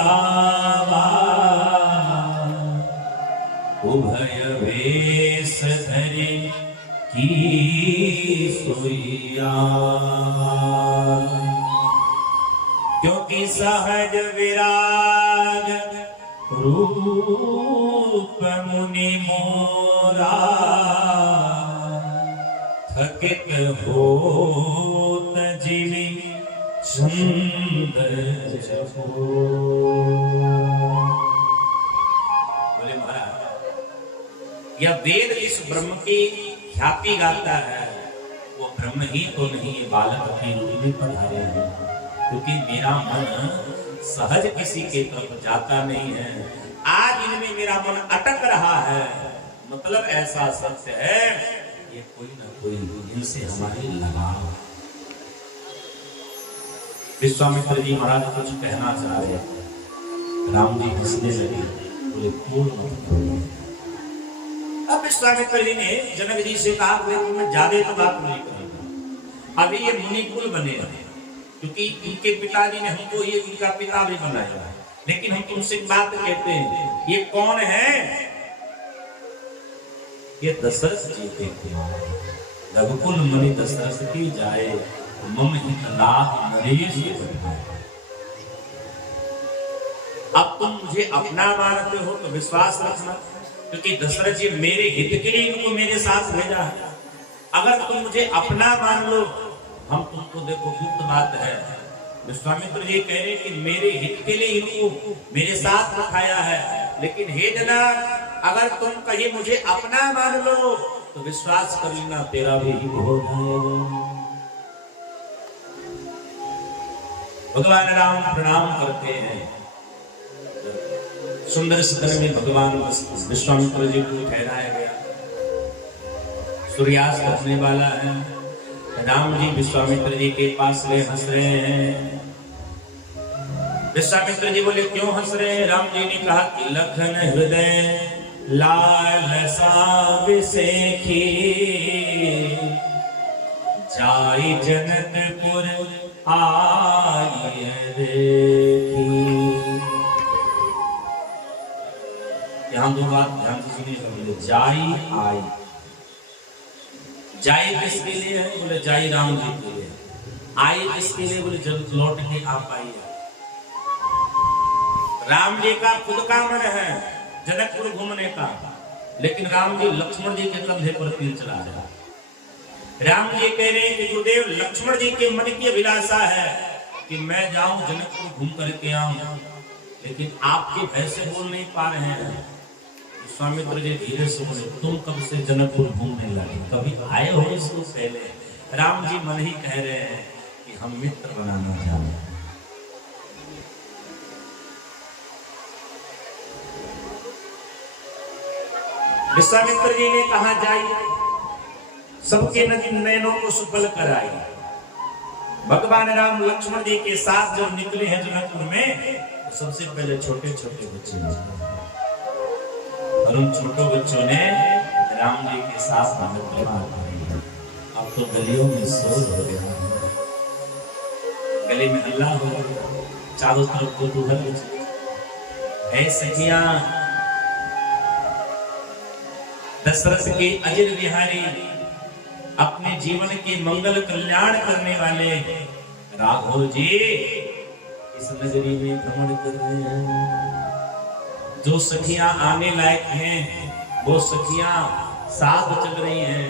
गावा, उभय वेश धरे की सोइया। क्योंकि सहज विराग रूप मुनि मोरा, थकित होत जीवी सुंदर जपो। बोले महाराज, यह वेद इस ब्रह्म की ख्याति गाता है, वो ब्रह्म ही तो नहीं, ये बालक अपने रूप में पधारे हैं। क्योंकि मेरा मन सहज किसी के तरफ जाता नहीं है, आज इनमें मेरा मन अटक रहा है। मतलब ऐसा सत्य है, ये कोई ना कोई इनसे हमारी लगाव। विश्वामित्र जी महाराज कुछ कहना चाह रहे थे, राम जी हंसने लगे, बोले पूर्ण मत बोलो। अब विश्वामित्र जी ने जनक जी से कहा, मैं ज्यादा तो बात नहीं करूंगा, अभी ये मुनिकुल बने रहे, क्योंकि उनके पिताजी ने हमको ये उनका पिता भी बनाया है। लेकिन हम तुमसे एक बात कहते हैं, ये कौन है? ये दशरथ जी के रघुकुल मुनि दशरथ की जाए, मम हित लाभ नरेश। अब तुम मुझे अपना मानते हो तो विश्वास रखना, क्योंकि दशरथ जी मेरे हित के लिए इनको मेरे साथ भेजा है। अगर तुम मुझे अपना मान लो, हम तुमको देखो गुप्त बात है, विश्वामित्र जी कह रहे कि मेरे हित के लिए इनको मेरे साथ रखाया है। लेकिन हे जना, अगर तुम कहीं मुझे अपना मान लो तो विश्वास कर लेना तेरा भी हित हो जाएगा। भगवान राम प्रणाम करते हैं, सुंदर सदन में भगवान विश्वामित्र जी को ठहराया गया। सूर्यास्त होने वाला है, राम जी विश्वामित्र जी के पास में हंस रहे हैं। विश्वामित्र जी बोले क्यों हंस रहे हैं? राम जी ने कहा कि लखन हृदय लालसा विसेखी, जाई जनकपुर आय देखी। यहाँ दो बात ध्यान से सुनिए, जाई आई। जाई किसके लिए है? बोले जाई राम जी के लिए। आई किसके लिए? बोले जब लौट के आप आइए। राम जी का खुद का मन है जनकपुर घूमने का, लेकिन राम जी लक्ष्मण जी के कंधे पर तीर चला रहा। राम जी कह रहे हैं कि गुरुदेव, लक्ष्मण जी के मन की अभिलाषा है कि मैं जाऊं जनकपुर घूम करके आऊं, लेकिन आपके भय से बोल नहीं पा रहे हैं। विश्वामित्र जी धीरे से बोले, तुम कब से जनकपुर घूमने लगे? कभी आए हो इसको पहले? राम जी मन ही कह रहे हैं कि हम मित्र बनाना चाहते हैं। विश्वामित्र जी ने कहा जाइए, सबके नयनों को सुफल कराइए। भगवान राम लक्ष्मण जी के साथ जब निकले हैं जनकपुर में, तो सबसे पहले छोटे छोटे बच्चे, और उन छोटे बच्चों ने राम जी के साथ अब तो गलियों में शोर हो गया, गली में हल्ला हो गया, चारों तरफ कुतूहल है। सखियां, दशरथ के अजर विहारी, अपने जीवन के मंगल कल्याण करने वाले राघव जी इस नगरी में भ्रमण कर रहे हैं। जो सखियां आने लायक हैं वो सखियां साथ चल रही हैं,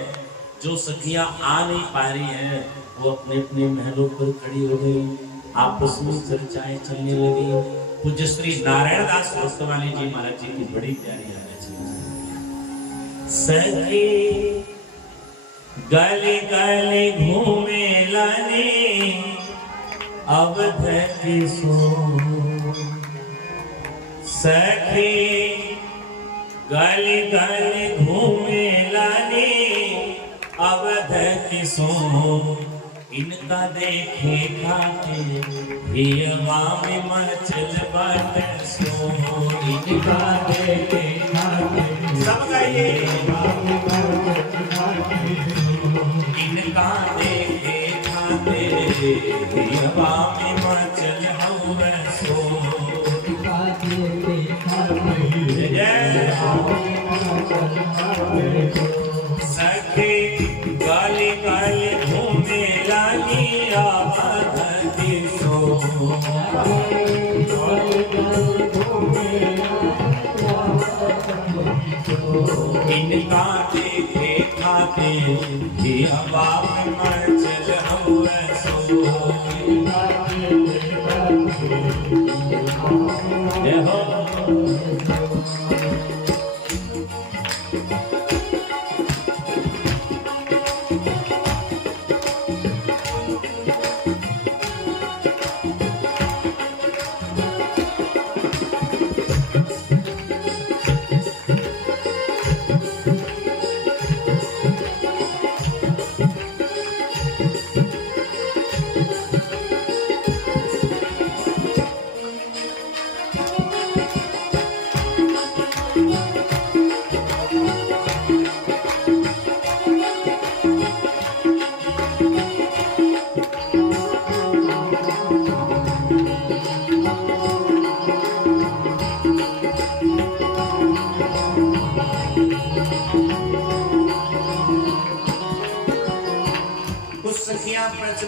जो सखियां आ नहीं पा रही हैं वो अपने अपने महलों पर खड़ी हो गई। आपस में चर्चाएं चलने लगी। पूज्य श्री नारायण दास वाली जी महाराज जी की बड़ी प्यारी है। सखी गली गली घूमे लाने अवध की सो, सखी गली गली घूमे लाने अवध की सो, इनका देखे खाते हियवा में मचल बाटे सो, इनका देखे खाते सबका ये इनका देखे खाते हियवा में मचल हुए सो, इनका देखे खाते दिया बाप मन चल हुए सो देखो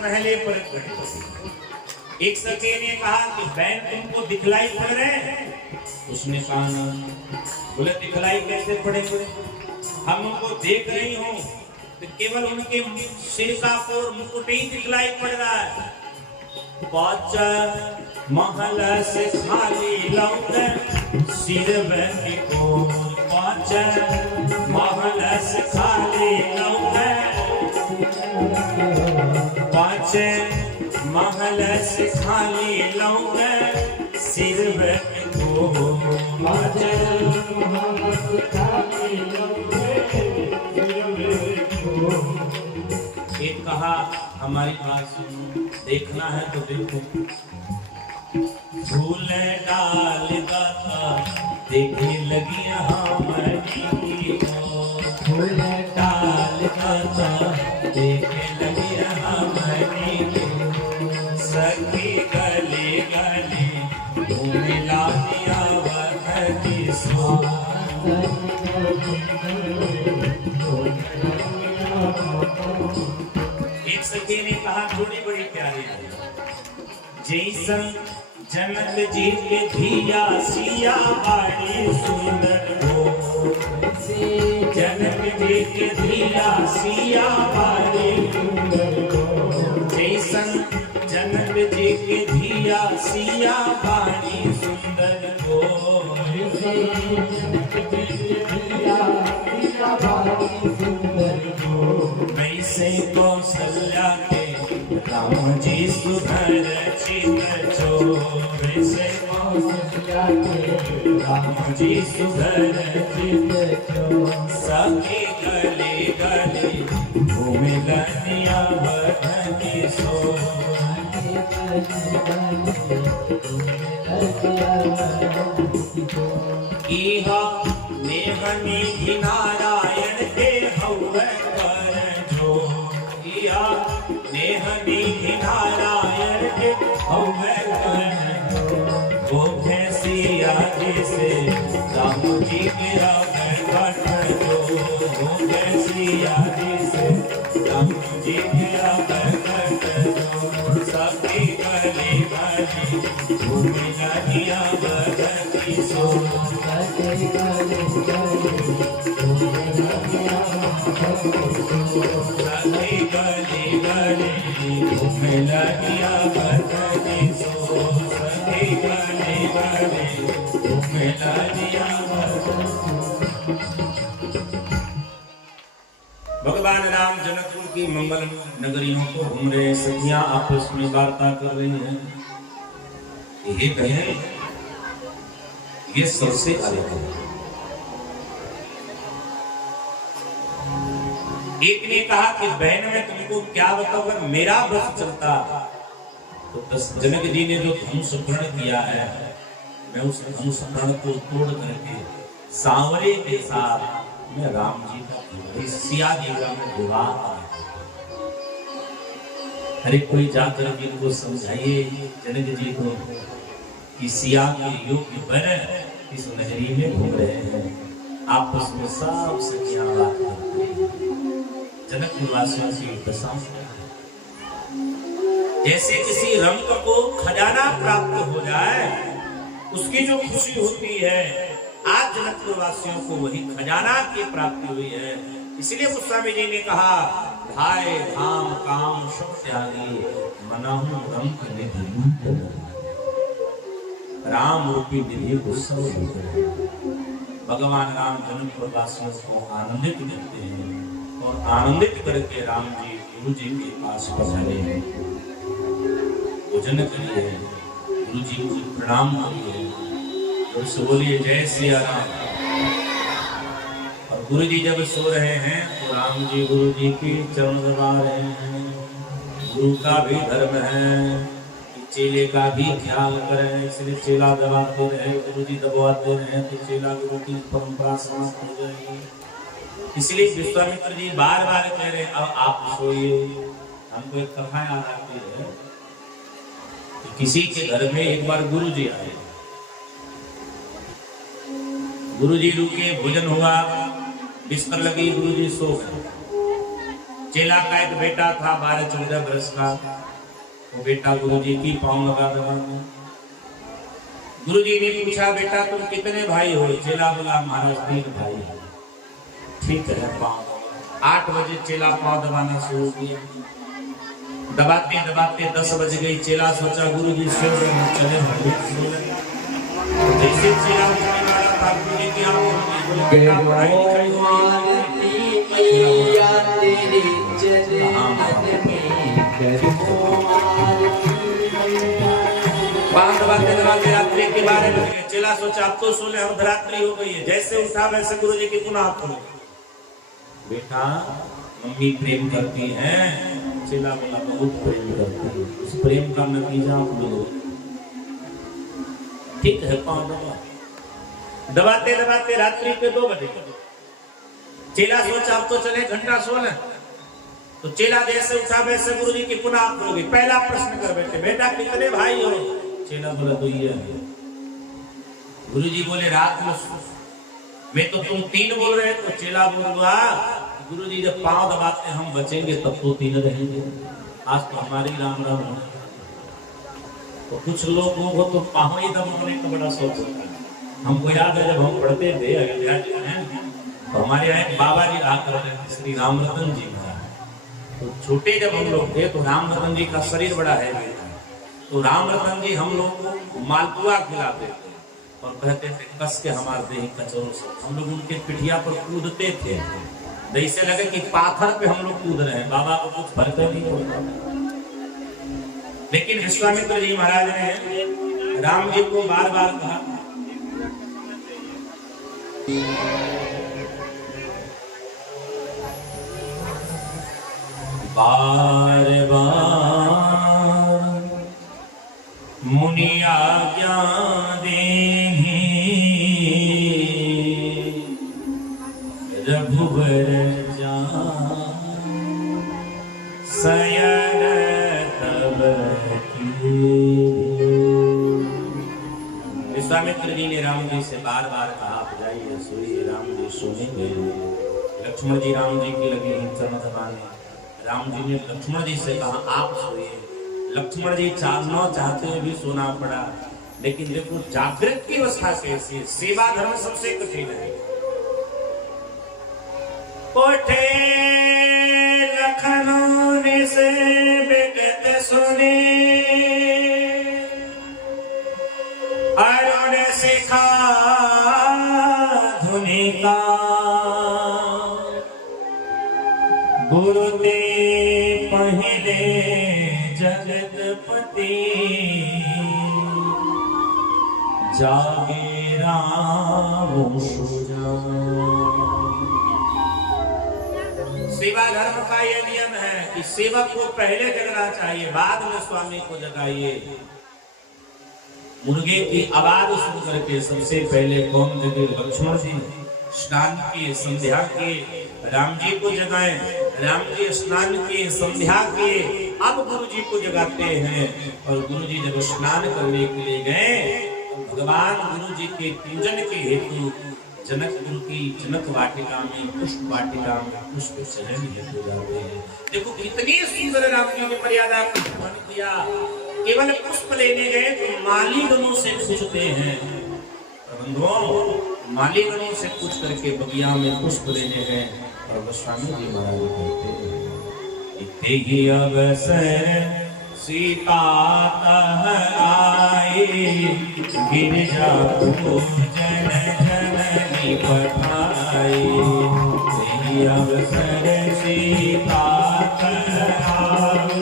महले पर खड़ी। एक सखी ने कहा कि बहन तुमको दिखलाई पड़ रहे हैं? उसने कहा ना। बोले दिखलाई कैसे पड़े? हम उनको देख रही हूँ तो केवल उनके शीर्षापुर मुकुट ही दिखलाई पड़ रहा है। पाँच महल से खाली लौट सिर बहन को, पाँच महल से खाली लौट पाँच महल से खाली लौट सिर को, पाँच महल से खाली लौट एक कहा हमारी बात सुनो, देखना है तो देखो। फूल डाल देखे लगी हमारी, फूल डाल देखे लगी हमारी, सखी गली गली मिला दिया वही सो। एक सखी ने कहा थोड़ी बड़ी प्यारी है, जैसन जनक जी के धिया सिया बाड़ी सुंदर हो, जनक जी के धिया सिया बाड़ी सुंदर हो, जैसन जनक जी के धिया सिया बाड़ी सुंदर हो, वैसे कौशल्या के राम जी सुधर चित छो, वैसे कौशल्या के राम जी सुधर चित छो, सखी गली गली घूमे गनिया बधनी सो। इहा नेहनी नारायण के हौवे कर जो, इहा नेहनी नारायण के हौवे कर जो, वो भैंसिया जी से राम जी के कट जो, वो भैंसिया जी से राम जी के कट जो, सखी गली गली घूमे गनिया बधनी सो। सखी गली गली घूमे गनिया बधनी सो, सखी गली गली घूमे गनिया बधनी सो। भगवान राम जनकपुर की मंगल नगरियों को घूम रहे, सखियां आपस में वार्ता कर रही हैं। ये कहे ये सबसे अलग है। एक ने कहा कि बहन मैं तुमको क्या बताऊं, अगर मेरा बस चलता तो जनक जी ने जो धनुष प्रण किया है, मैं उस धनुष प्रण को तोड़ करके सांवरे के साथ मैं राम जी का सिया जी का मैं विवाह। हरे कोई जाकर इनको समझाइए जनक जी को कि सिया के योग्य वन इस नगरी में घूम रहे हैं, आपस में सब सखियां बात करते हैं। जनक निवासियों की दशा जैसे किसी रंग को खजाना प्राप्त हो जाए, उसकी जो खुशी होती है, आज आज जनकपुर वासियों को वही खजाना की प्राप्ति हुई है। इसलिए गोस्वामी जी ने कहा, धाय धाम काम सब त्यागी मनहु रंग निधि, राम रूपी निधि को सब भगवान राम जनकपुर वासियों को आनंदित करते हैं और आनंदित करके राम जी गुरु जी के पास पधारे हैं। भोजन करिए, गुरु जी को प्रणाम करिए और से बोलिए जय सिया राम। और गुरु जी जब सो रहे हैं तो राम जी गुरु जी की चरण दबा रहे हैं। गुरु का भी धर्म है चेले का भी ख्याल करें, इसलिए चेला दबाते रहे, गुरु जी दबाते रहे तो चेला गुरु की परंपरा समाप्त हो जाएगी। इसलिए विश्वामित्र जी बार बार कह रहे अब आप सोइए। हमको एक कथा याद आती है कि किसी के घर में एक बार गुरु जी आए, गुरु जी रुके, भोजन हुआ, बिस्तर लगी, गुरु जी सो गए। चेला का एक बेटा था 12-14 वर्ष का, वो बेटा गुरु जी की पाँव लगा दबा। गुरु जी ने पूछा बेटा तुम कितने भाई हो? चेला बोला महाराज 3 भाई है। ठीक है पाँव। 8 बजे चेला पाँव दबाना शुरू किया, दबाते दबाते 10 बज गई। चेला सोचा गुरु जी सो गए, चले जैसे चेला उठने वाला था गुरु जी की आंखों में बेटा पढ़ाई लिखाई दबाते दबाते रात्रि के 12 बज गए। चेला सोचा अब तो सोने, अब रात्रि हो गई है। जैसे उठा वैसे गुरु जी की पुनः खुले। बेटा मम्मी प्रेम करती है। चेला बोला बहुत प्रेम करती है, उस प्रेम का नतीजा आप लोग। ठीक है पाँव दबा। दबाते दबाते रात्रि के 2 बजे चेला सोचा अब तो चले घंटा सोना। तो चेला जैसे उठा वैसे गुरु जी की पुनः आप लोगे। पहला प्रश्न कर बैठे, बेटा कितने भाई हो? चेला बोला 2 ही है। गुरु जी बोले रात में तो तुम 3 बोल रहे, तो चेला बोला गुरु जी जब पांव दबाते हम बचेंगे तब तो 3 रहेंगे। आज तो हमारी राम राम होने। तो कुछ लोगों को तो पांव ही दबाने का बड़ा शौक होता है। हमको याद है जब हम पढ़ते थे अयोध्या में, तो हमारे यहाँ एक बाबा जी रहा करते थे, श्री राम रतन जी। तो छोटे जब हम लोग थे तो राम रतन जी का शरीर बड़ा है, तो राम रतन जी हम लोग को मालपुआ खिलाते थे और कहते थे कस के हमारे देह कचौर से। हम लोग उनके पिठिया पर कूदते थे, जैसे लगे कि पाथर पे हम लोग कूद रहे हैं। बाबा को कुछ फर्क नहीं होता। लेकिन विश्वामित्र जी महाराज ने राम जी को बार बार कहा बार बार मुनि आज्ञा देहि रघुवर शयन तब विश्वामित्र जी ने राम जी से बार बार कहा आप जाइए सोइए। राम जी सोने गए। लक्ष्मण जी राम जी की लगे चरण दबाने। राम जी ने लक्ष्मण जी से कहा आप सोइए। लक्ष्मण जी चाहना चाहते हुए भी सोना पड़ा। लेकिन देखो जागृत की अवस्था कैसी है। सेवा धर्म सबसे कठिन है। कोठे लखनऊ से बिगत सुने अरुण सिखा धुनि का गुरु दे पहले जगतपति जागे राम सुजा। सेवा धर्म का यह नियम है कि सेवक को पहले जगना चाहिए, बाद में स्वामी को जगाइए। मुर्गे की आवाज सुन करके सबसे पहले कौन जगे? लक्ष्मण जी स्नान किए, संध्या किए, राम जी को जगाए। राम जी स्नान किए, संध्या किए, अब गुरु जी को जगाते हैं। और गुरु जी जब स्नान करने के लिए गए, भगवान गुरु जी के पूजन के हेतु जनक गुरु की जनक वाटिका में पुष्प वाटिका में पुष्प चरण हेतु जाते हैं। देखो कितनी सुंदर राम जी ने मर्यादा का पालन किया। केवल पुष्प लेने गए तो माली गणों से पूछते हैं, बंधुओं, मालीगणों से पूछ करके बगिया में पुष्प लेने गए और गोस्वामी जी महाराज कहते हैं, इते ही अवसर सीता तह आई, गिरिजा पूजन जननी पठाई। इते अवसर सीता तह आई,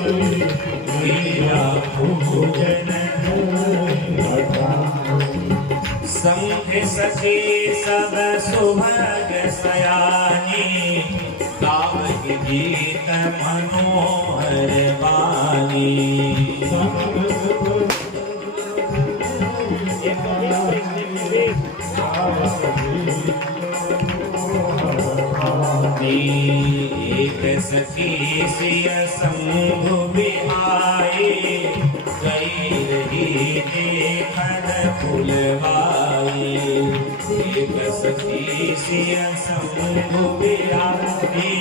गिरिजा पूजन जननी पठाई। संघ सखी सब सुभग सयानी, गावहि गीत मनोहर बानी। एक सखी सिय संग बिहाई, गई रही देखन फुलवाई। एक सखी सिय संग बिहाई,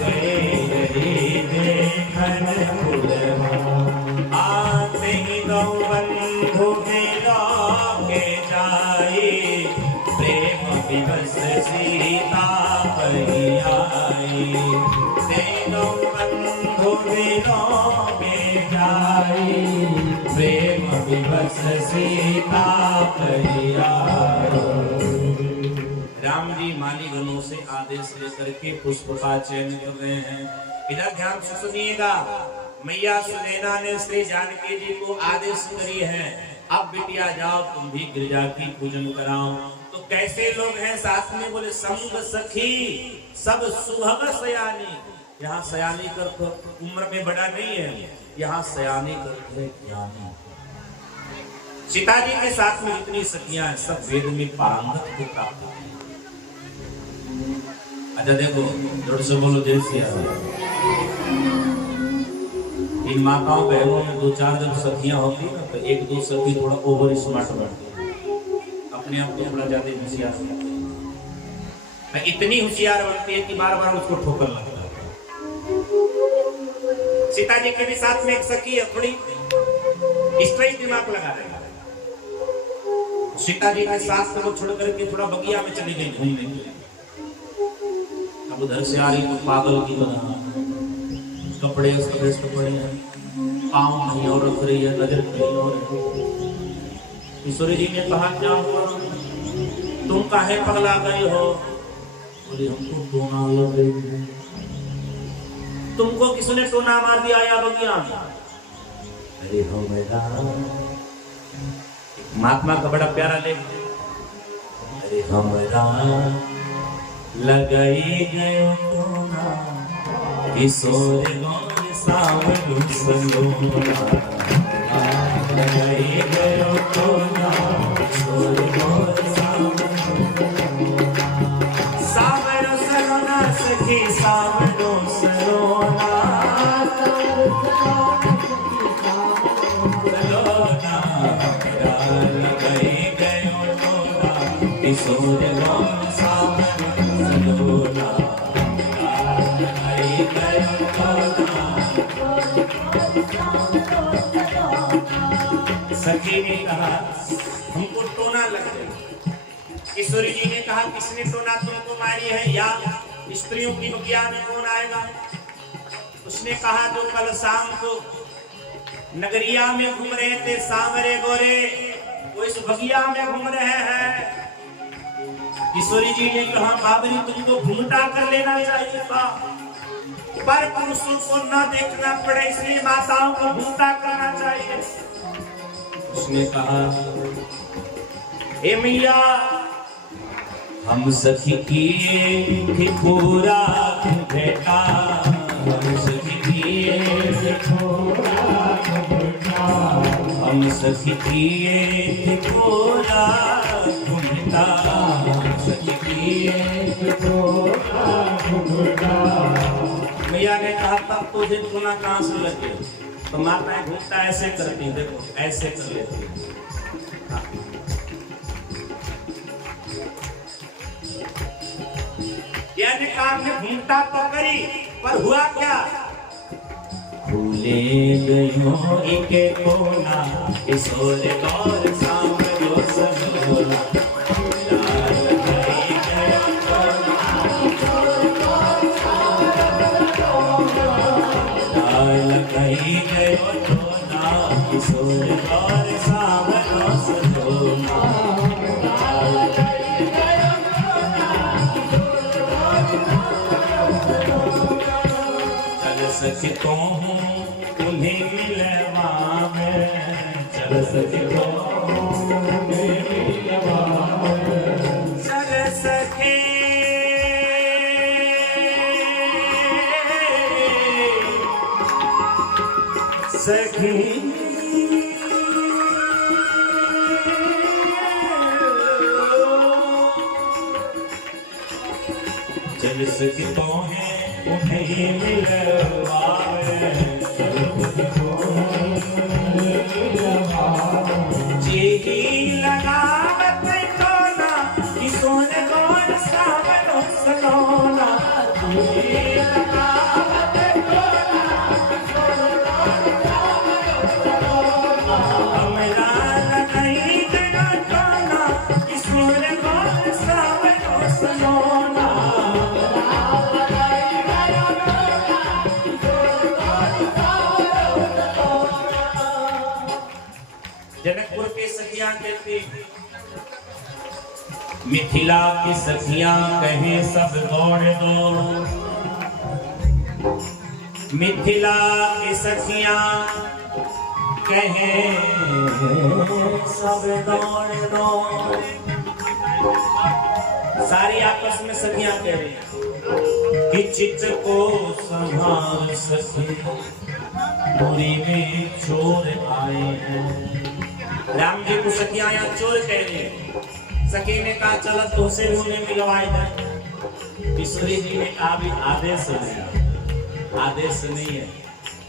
गई रही देखन फुलवाई। आते ही दो बंधु मिला के जाई, प्रेम विवश सीता पही आई। तीनों बंधु मिलो के जाई, प्रेम विवश सीता पही आई। राम जी मालीगणों से आदेश लेकर के पुष्प का चयन कर रहे हैं। इधर ध्यान से सुनिएगा, मैया सुनैना ने श्री जानकी जी को आदेश करी है, अब बिटिया जाओ तुम भी गिरिजा की पूजन कराओ। तो कैसे लोग हैं साथ में? बोले संग सखी सब सुभग सयानी। यहाँ सयानी कर उम्र में बड़ा नहीं है, यहाँ सयानी करते ज्ञानी। सीता जी के साथ में इतनी सखियां हैं, सब वेद में पारंगत को प्राप्त की। अच्छा देखो, जोर से बोलो जय सिया राम। इन माताओं बहनों में दो चार जब सखियां होती है ना, तो एक दो सखी थोड़ा ओवर स्मार्ट बनती है, अपने आप को थोड़ा ज्यादा होशियार बनती है। इतनी होशियार बनती है कि बार बार उसको ठोकर लगता है। सीता जी के भी साथ में एक सखी है, थोड़ी स्ट्रेट दिमाग लगा रही है। सीता जी के साथ में वो छोड़ करके थोड़ा बगिया में चली गई घूमने के लिए। अब उधर से आ रही तो पागल की बना, कपड़े उसके कपड़े हैं, पाँव कहीं और रख रही है, नजर कहीं और है। ईश्वरी जी ने कहा क्या हुआ, तुम काहे पगला गए हो? बोले हमको टोना लग गई। तुमको किसने टोना मार दिया या बगिया? अरे हो मेरा महात्मा का बड़ा प्यारा लेख। अरे हमरा लगाई गयो टोना, किशोर गौर सावन सलोना। लगाई गयो टोना, किशोर गौर सावन सलोना। सखी सावनो सलोना, लगाई गयो टोना, किशोर गौर सावन सलोना। लगाई गयो टोना। सखी ने कहा हमको टोना लग गया। ईश्वरी जी ने कहा किसने टोना तुमको मारी है, या स्त्रियों की बगिया में कौन आएगा? उसने कहा जो कल शाम को नगरिया में घूम रहे थे सांवरे गोरे, वो इस बगिया में घूम रहे हैं। ईश्वरी जी ने कहा बाबरी तुमको घूमटा कर लेना चाहिए था, पर पुरुषों को न देखना पड़े इसलिए माताओं को घूमटा करना चाहिए। उसने कहा हे मैया, हम सखी किए पूरा भेटा, हम सखी किए पूरा भेटा, हम सखी किए पूरा घूमता, हम सखी किए पूरा घूमता। मैया ने कहा तब तुझे टोना कहाँ से लगे? तो माताएं घूमता ऐसे करती, देखो ऐसे कर लेती। यानी काम ने घूमता तो करी, पर हुआ क्या? भूले गयो इके कोना, किशोर गौर सावनो सलोना। सकितो हूँ उन्हें मिलवावे, चल सकितो उन्हें मिलवावे। चल सके सखी चल सकितो है उन्हें मिलवावे, जेही लगावत कोना कि सोने गोर सावनो सलोना, जेही लगावत कोना कि सोने गोर सावनो सलोना, हमरा लगाई गया कोना कि सोने गोर सावनो सलोना। जनकपुर के सखियां कहती, मिथिला की सखियां कहें सब दौड़ दो, मिथिला की सखियां कहें सब दौड़ दो। सारी आपस में सखियां कह रही कि चित्त को संभाल सके, पूरी में चोर आए हैं। राम जी को सखियां या चोर कह रहे। सखी ने कहा चलो तो से उन्हें मिलवाए जाए। किशोरी जी ने कहा भी आदेश नहीं, आदेश नहीं है।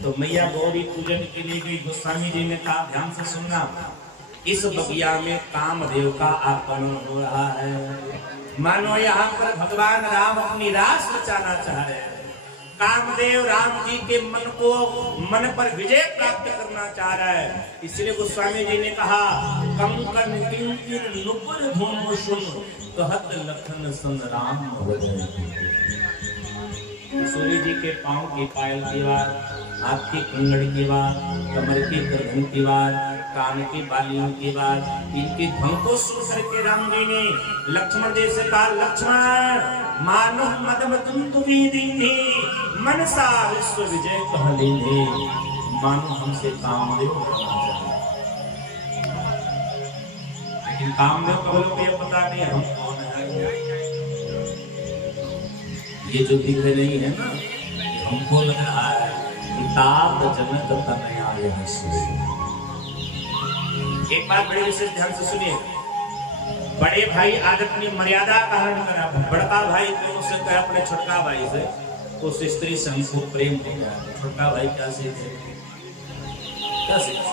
तो मैया गौरी पूजन के लिए गई। गोस्वामी जी ने कहा ध्यान से सुनना, इस बगिया में कामदेव का आगमन हो रहा है। मानो यहाँ पर भगवान राम अपनी रास रचाना चाह रहे हैं। कामदेव राम जी के मन पर विजय प्राप्त करना चाह रहा है। इसलिए गोस्वामी जी ने कहा कंकन किंकिर नुपुर धूम सुन, कहत लखन संग राम हो गए। किशोरी जी के पांव की पायल की बात, हाथ की कंगड़ की बात, कमर की करधन की बात, कान की बालियों की बात, इनकी धन को सुन करके राम जी ने लक्ष्मण जी से कहा लक्ष्मण मानो मदम तुम दीदी मनसा विश्व विजय कह लेंगे, मानो हमसे कामदेव लेकिन कामदेव कबल को यह पता नहीं हम कौन है। ये जो दिख रही है ना, हमको लग रहा है किताब जनक तनया यह। एक बात बड़े विशेष ध्यान से सुनिए। बड़े भाई आज अपनी मर्यादा का हरण करा, बड़का भाई तो उससे कहा अपने छोटका भाई से, उस स्त्री से हमको प्रेम हो गया। छोटका भाई क्या सीखे, क्या सीखे?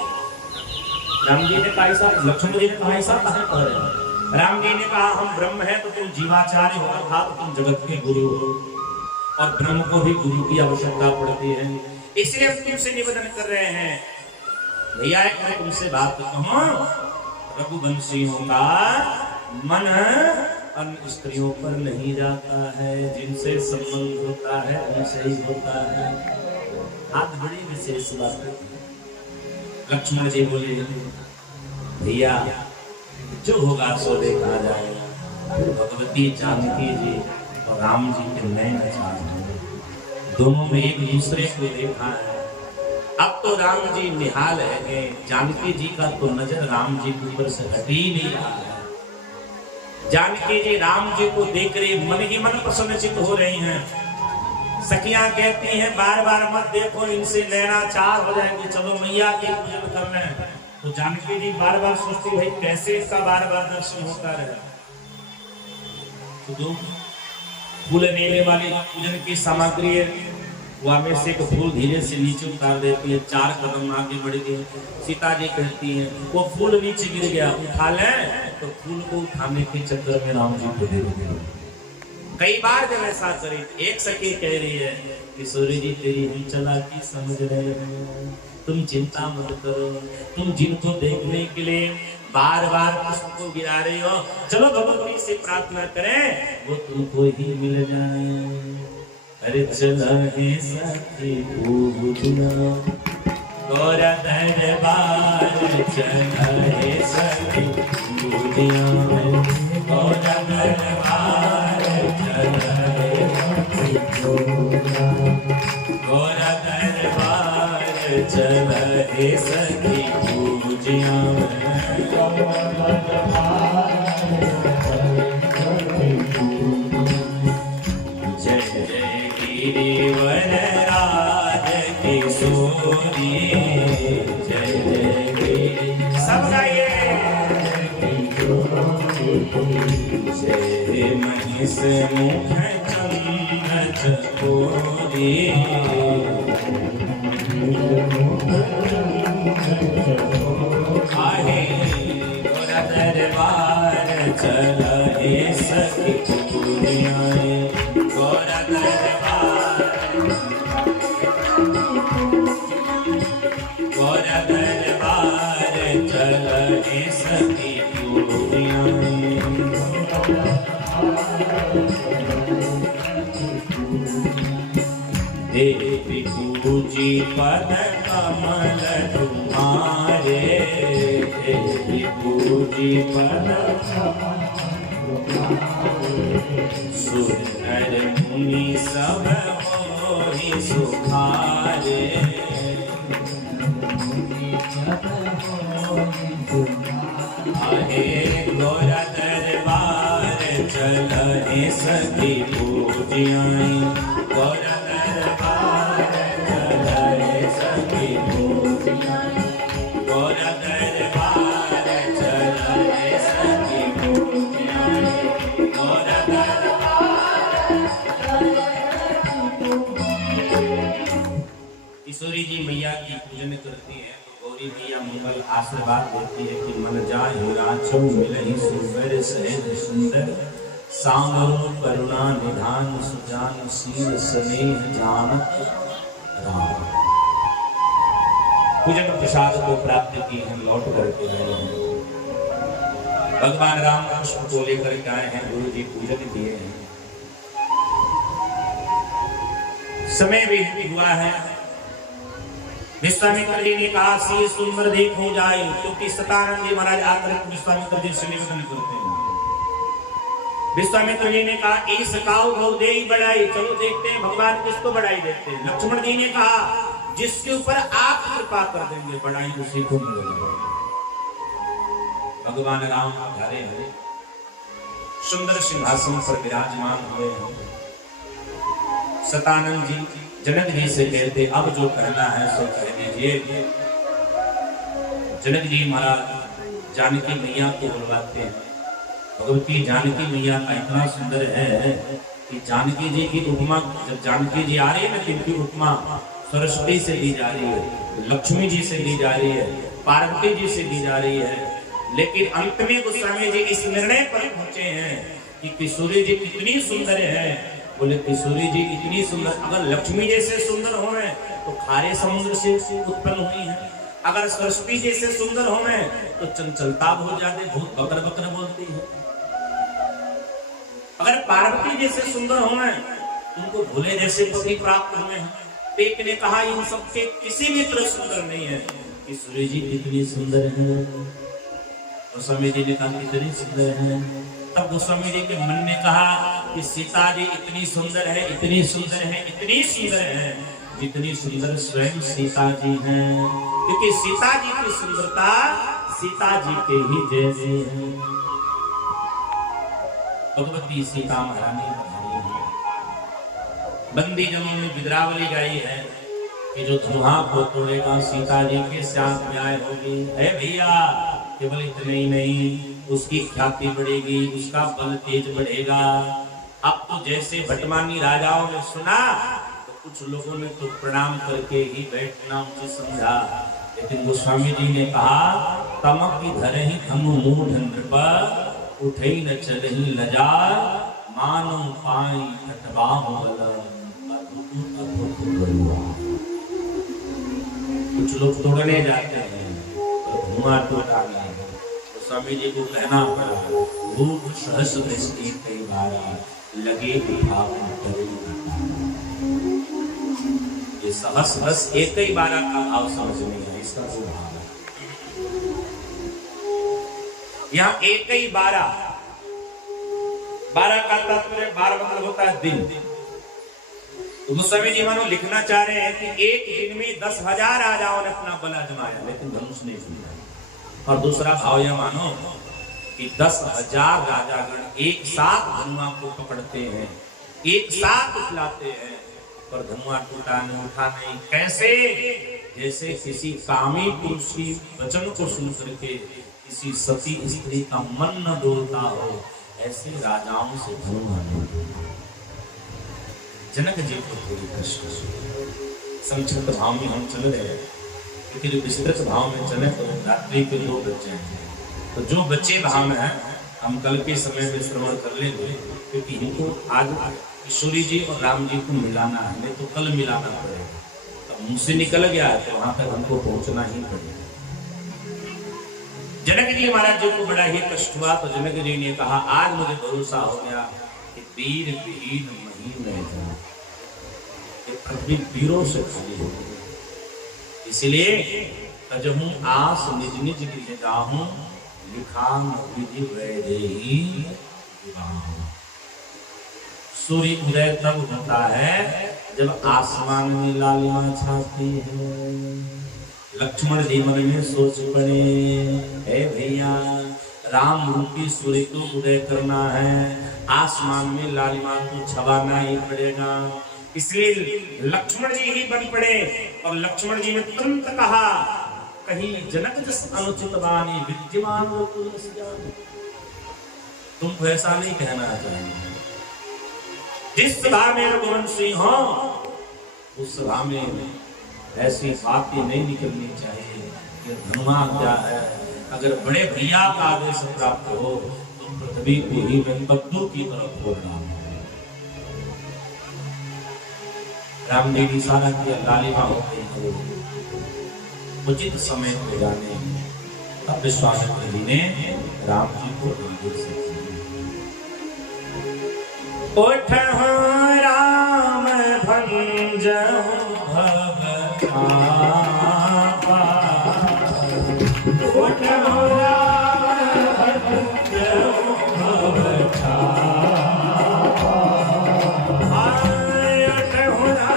राम जी ने कहा ऐसा, लक्ष्मण जी ने कहा ऐसा कहा कह रहे। राम जी ने कहा हम ब्रह्म हैं तो तुम जीवाचार्य हो, अर्थात तुम जगत के गुरु हो, और ब्रह्म को भी गुरु की आवश्यकता पड़ती है। इसलिए हम तुमसे निवेदन कर रहे हैं भैया, एक मैं तुमसे बात कहूं, रघुवंशियों का मन अन्य स्त्रियों पर नहीं जाता है, जिनसे संबंध होता है उनसे ही होता है। आज बड़ी विशेष बात है। लक्ष्मण जी बोले भैया जो होगा सो देखा जाएगा। फिर भगवती जानकी जी और राम जी के नयन दोनों में एक दूसरे को देखा है। अब तो राम जी निहाल है, जानकी जी का तो नजर राम जी के ऊपर से हट ही नहीं रहा है। जानकी जी राम जी को देख रही मन ही मन प्रसन्नचित हो रही हैं। सखियां कहती हैं बार बार मत देखो, इनसे नैनाचार हो जाएंगे, चलो मैया के पूजन करना है। तो जानकी जी बार बार सोचती भाई कैसे इसका बार बार दर्शन होता रहे। तो फूल लेने वाली पूजन की सामग्री है, वह में से एक फूल धीरे से नीचे उतार देती है। 4 कदम आगे बढ़ गए। सीता जी कहती है वो फूल नीचे गिर गया, उठा ले। तो फूल को उठाने के चक्कर में राम जी को दे दिया। कई बार जब ऐसा करे, एक सखी कह रही है किशोरी जी तेरी हम चालाकी समझ रहे हैं, तुम चिंता मत करो, तुम जिनको देखने के लिए बार बार पुष्प को गिरा रही हो, चलो भगवती से प्रार्थना करें वो तुमको ही मिल जाए। अरे चला है सखी पूजना गौरा दरबार, चला है सखी पूजना गौरा दरबार, चला है सखी पूजना गौरा दरबार। जय महिष मुख चंद्र चकोरी आहे गोरा दरबार चले सखी पूरियाँ गोरा दरबार चले सखी पूरियाँ देवी पूजी पद कमल तुम्हारे देवी पूजी पद सुंदर मुनि सब मोहि सुखारे आहे गोरा दरबार चले सखी पूजियाँ गोरा दरबार चले सखी पूजियाँ गोरा दरबार चले सखी पूजियाँ गोरा दरबार। किशोरी जी मैया की पूजन करती है तो गौरी मैया मंगल आशीर्वाद देती है कि मन जाहि राछौ मिलहि सुंदर सहज सुंदर सांगरो करुणा निधान सुजान शील स्नेह जानत राम। पूजन प्रसाद को प्राप्त की हम लौट करके आए हैं। भगवान राम पुष्प को लेकर के आए हैं, गुरु जी पूजन दिए हैं। समय भी हुआ है। विश्वामित्र जी ने कहा सी सुंदर देख हो जाए, क्योंकि सतानंद जी महाराज आकर विश्वामित्र जी से निवेदन करते हैं। विश्वामित्र जी ने कहा इस काऊ गौ दे बढ़ाई, चलो देखते हैं भगवान किसको बढ़ाई देते हैं। लक्ष्मण जी ने कहा जिसके ऊपर आप कृपा कर देंगे बढ़ाई उसी को मिलेगा। भगवान राम हरे हरे सुंदर सिंहासन पर विराजमान हुए हैं। सतानंद जी जनक जी से कहते अब जो करना है सो कह दीजिए। जनक जी महाराज जानकी मैया को बुलवाते हैं। भगवती जानकी मैया का इतना सुंदर है कि जानकी जी की उपमा, जब जानकी जी आ रही है ना, किनकी उपमा सरस्वती से दी जा रही है, लक्ष्मी जी से दी जा रही है, पार्वती जी से दी जा रही है। लेकिन अंत में गोस्वामी जी इस निर्णय पर पहुंचे हैं कि किशोरी जी कितनी सुंदर है। बोले किशोरी जी इतनी सुंदर, अगर लक्ष्मी जैसे सुंदर हो तो खारे समुद्र से उत्पन्न हुई है। अगर सरस्वती जैसे सुंदर हो तो चंचलता बहुत ज्यादा बहुत बकर बकर बोलती है। अगर पार्वती जैसे सुंदर हो उनको भोले जैसे पति प्राप्त हुए हैं। एक ने कहा इन सबके किसी भी तरह सुंदर नहीं है। किशोरी जी कितनी सुंदर है। गोस्वामी जी ने कहा कितनी सुंदर है। तब गोस्वामी जी के मन ने कहा कि सीता जी इतनी सुंदर है, इतनी सुंदर है, इतनी सुंदर है जितनी सुंदर स्वयं सीता जी हैं। क्योंकि सीता जी की सुंदरता सीता जी के ही जैसी है। भगवती सीता महारानी बंदी जमीन में बिदरावली गाई है कि जो धुआं को तोड़ेगा सीता जी के साथ न्याय होगी। है भैया, केवल इतने ही नहीं, उसकी ख्याति बढ़ेगी, उसका बल तेज बढ़ेगा। अब तो जैसे भटमानी राजाओं ने सुना तो कुछ लोगों ने तो प्रणाम करके ही बैठना उचित समझा। लेकिन गोस्वामी जी ने कहा तमक की धरहि हम मूढ़ नृप उठई न चलहि लजा मानो पाई खटबाहु बल। कुछ लोग तोड़ने जाते हैं तो धुआं टूटा नहीं। तो स्वामी जी को कहना पड़ा भूख सहस दृष्टि कई बार लगे भाव ये सहस बस एक ही बारा का भाव समझ नहीं है। इसका जो भाव है यहाँ एक ही बारा, बारह का तात्पर्य 12 मतलब होता है दिन। तो गोस्वामी जी मानो लिखना चाह रहे हैं कि एक दिन में 10,000 राजाओं ने अपना बल आजमाया लेकिन धनुष नहीं छूटा। और दूसरा भाव यह मानो कि 10,000 राजागण एक साथ धनुआ को पकड़ते हैं, एक साथ उछलाते हैं, पर धनुआ टूटा नहीं, उठा नहीं। कैसे? जैसे किसी कामी पुरुष की वचन को सुन करके किसी सती स्त्री का मन न डोलता हो, ऐसे राजाओं से धर्म। जनक जी को थोड़ी कष्ट, संक्षिप्त भाव में हम चल रहे हैं, क्योंकि विस्तृत भाव में चले तो रात्रि के 2 बच्चे हैं, तो जो बच्चे भाव में है हम कल के समय में श्रवण कर लेंगे, क्योंकि इनको आज किशोरी जी और राम जी को मिलाना है, नहीं तो कल मिलाना पड़ेगा। तो मुझसे निकल गया है तो वहां तक हमको पहुंचना ही पड़ेगा। जनक जी महाराज जी को बड़ा ही कष्ट हुआ, तो जनक जी ने कहा आज मुझे भरोसा हो गया कि वीर विहीन महीन रह जाए, पृथ्वी वीरों से खाली हो गई। इसलिए तजहूं आस निज निज की जाहूं, लिखान विधि वैदेही विवाह। सूर्य उदय तब होता है जब आसमान में लालिमा छाती है। लक्ष्मण जी मन में सोच पड़े, हे भैया राम रूपी सूर्य को उदय करना है, आसमान में लालिमा को छवाना ही पड़ेगा। इसलिए लक्ष्मण जी ही बन पड़े, और लक्ष्मण जी ने तुरंत कहा कहीं जनक जस अनुचित वाणी विद्यमान तुमको ऐसा नहीं कहना चाहिए। जिस सभा में रघुवंशी हो उस सभा में ऐसी बातें नहीं निकलनी चाहिए कि धर्म क्या है। अगर बड़े भैया का आदेश प्राप्त हो तो पृथ्वी को ही मैं बद्दू की तरफ छोड़ना। राम जी ने इशारा किया, लालिमा हो गई, उचित समय पे जाने। तब विश्वामित्र जी ने राम जी को आदेश दिया, उठो राम भंजहु भवतापा, उठो राम भंजहु भवतापा, उठो राम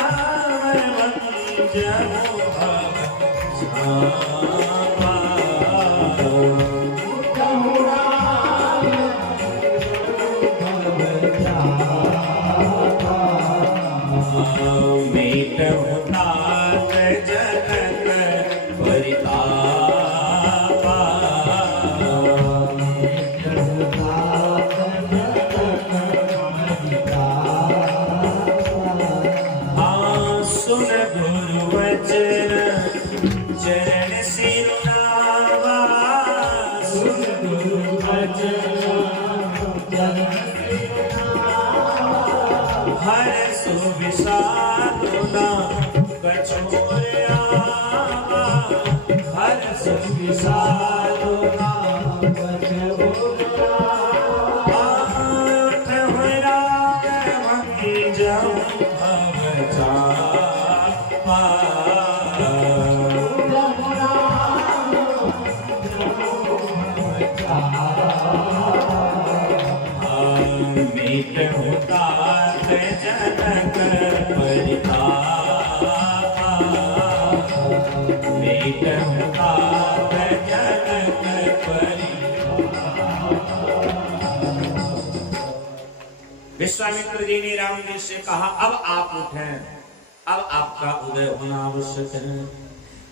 भंजहु विश्वामित्र जी ने राम जी से कहा अब आप उठें, अब आपका उदय होना आवश्यक है।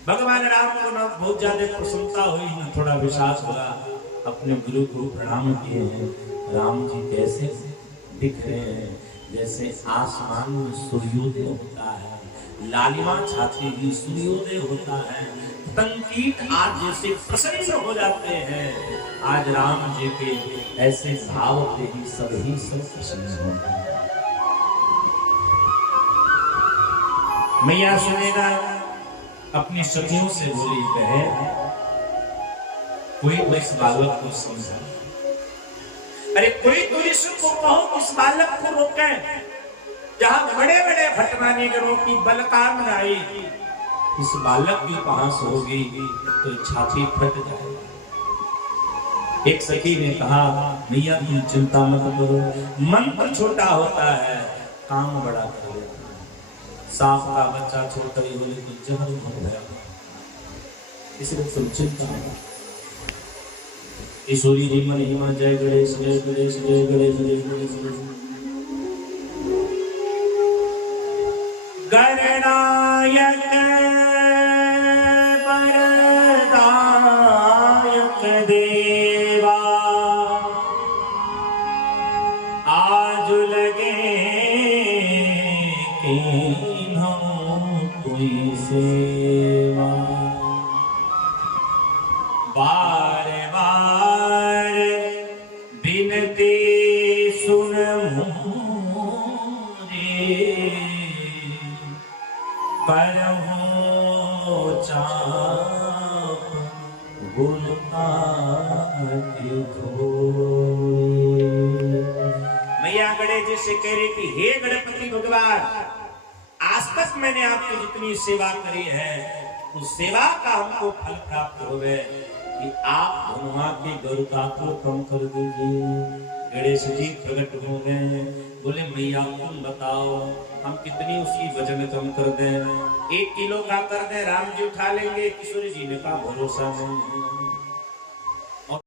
भगवान राम को न बहुत ज्यादा प्रसन्नता हुई न थोड़ा विश्वास हुआ। अपने गुरु को प्रणाम किए हैं। राम जी कैसे दिख रहे हैं, जैसे आसमान में सूर्योदय होता है, लालिमा छाती हुई सूर्योदय होता है, तंकीट आज जैसे प्रसन्न हो जाते हैं। आज राम जी के ऐसे भाव पे ही सब प्रसन्न होते हैं। मैया सुनेगा अपनी सखियों से बोली, बहन कोई तो इस बालक को समझा, अरे कोई तो इसको कहो इस बालक को रोके। जहां बड़े बड़े भटमानीगरों की बल कामनाई इस बालक की पास होगी तो छाती फट जाएगी। एक सखी ने कहा, भैया तुम चिंता मत करो, मन तो छोटा होता है, काम बड़ा कर लेता है। सांप का बच्चा छोटा ही हो लेकिन जहर बहुत भयावह, इसलिए तुम चिंता मत। किशोरी जी मन ही मन जय गणेश जय गणेश जय गणेश जय गणेश। गणनायक वरदायक दे कीन्हो तुई सेवा। बार बार बिनती सुन मोरे, करहूं चाप गुण आदि धोए। मैया गणेश जी से कह रही थी, हे गणपति भगवान, आज तक मैंने आपकी जितनी सेवा करी है उस सेवा का हमको फल प्राप्त होवे कि आप धनुआ के गरुका को कम कर दीजिए। गणेश जी प्रकट हो गए, बोले मैया तुम बताओ हम कितनी उसकी वजन कम कर दें, 1 किलो का कर दें, राम जी उठा लेंगे, किशोरी जी ने कहा भरोसा नहीं।